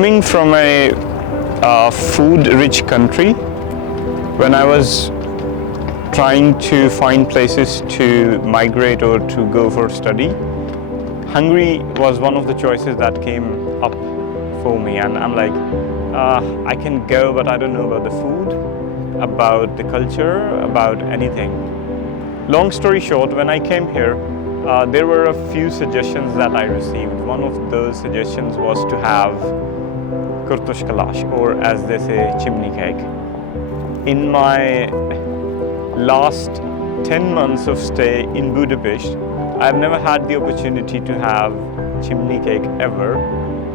Coming from a food-rich country, when I was trying to find places to migrate or to go for study, Hungary was one of the choices that came up for me, and I'm like, I can go, but I don't know about the food, about the culture, about anything. Long story short, when I came here, there were a few suggestions that I received. One of those suggestions was to have kurtush kalash, or as they say, chimney cake. In my last 10 months of stay in Budapest, I've never had the opportunity to have chimney cake ever,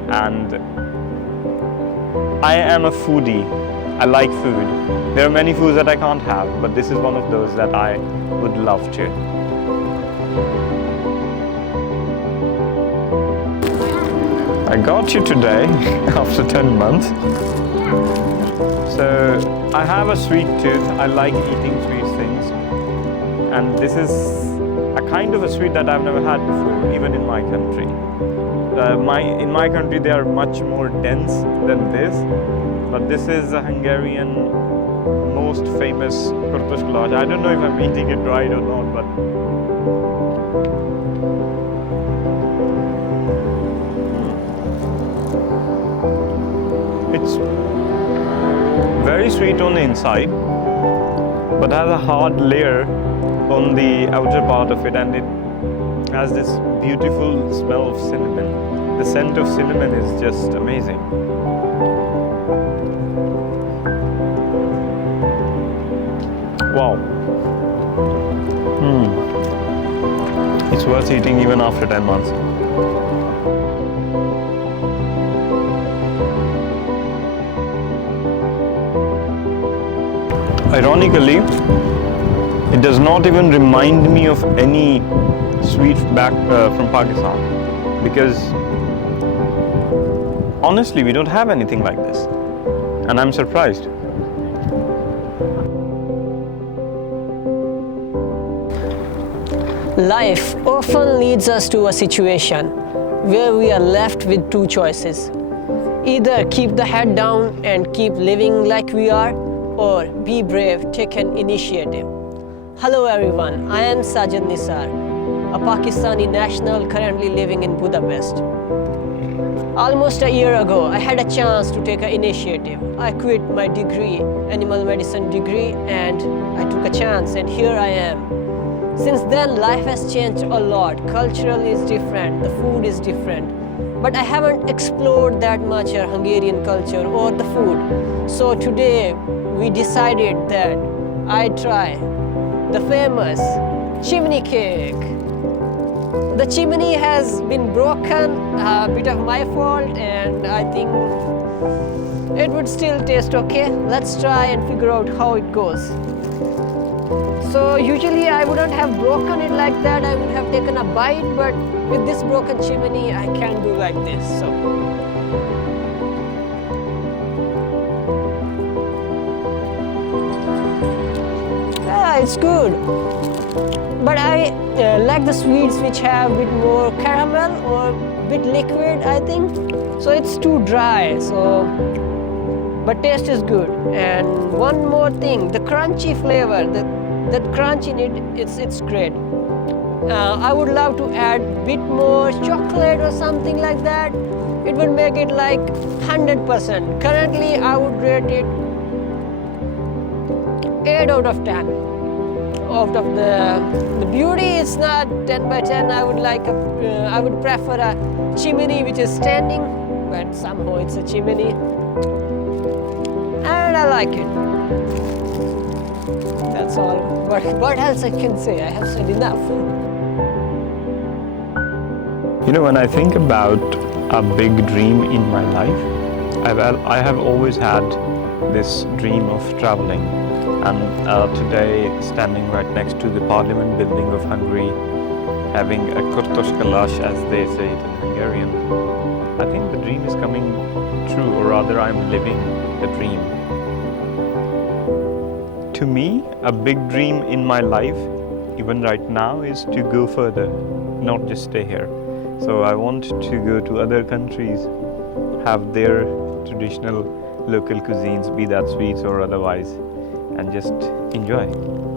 and I am a foodie. I like food. There are many foods that I can't have, but this is one of those that I would love to. I got you today after 10 months. So I have a sweet tooth. I like eating sweet things. And this is a kind of a sweet that I've never had before, even in my country. In my country, they are much more dense than this. But this is a Hungarian most famous kurtush kalash. I don't know if I'm eating it right or not, but it's very sweet on the inside, but has a hard layer on the outer part of it, and it has this beautiful smell of cinnamon. The scent of cinnamon is just amazing. Wow. It's worth eating even after 10 months. Ironically, it does not even remind me of any sweet back from Pakistan, because honestly, we don't have anything like this, and I'm surprised. Life often leads us to a situation where we are left with two choices. Either keep the head down and keep living like we are, or be brave, take an initiative. Hello everyone, I am Sajid Nisar, a Pakistani national currently living in Budapest. Almost a year ago, I had a chance to take an initiative. I quit my degree, animal medicine degree, and I took a chance, and here I am. Since then, life has changed a lot. Culturally is different, the food is different. But I haven't explored that much Hungarian culture or the food. So today, we decided that I'd try the famous chimney cake. The chimney has been broken, a bit of my fault, and I think it would still taste okay. Let's try and figure out how it goes. So usually I wouldn't have broken it like that, I would have taken a bite, but with this broken chimney, I can't do like this. So yeah, it's good. But I like the sweets which have a bit more caramel or a bit liquid, I think. So it's too dry, but taste is good. And one more thing, the crunchy flavor, that crunch in it, it's great. I would love to add a bit more chocolate or something like that. It would make it like 100%. Currently, I would rate it 8 out of 10. Out of the beauty, it's not 10 by 10. I would prefer a chimney which is standing, but somehow it's a chimney. And I like it. That's all. What else I can say? I have said enough. You know, when I think about a big dream in my life, I have always had this dream of traveling. And today, standing right next to the Parliament building of Hungary, having a kurtush kalash, as they say it in Hungarian, I think the dream is coming true, or rather I'm living the dream. To me, a big dream in my life, even right now, is to go further, not just stay here. So I want to go to other countries, have their traditional local cuisines, be that sweets or otherwise, and just enjoy.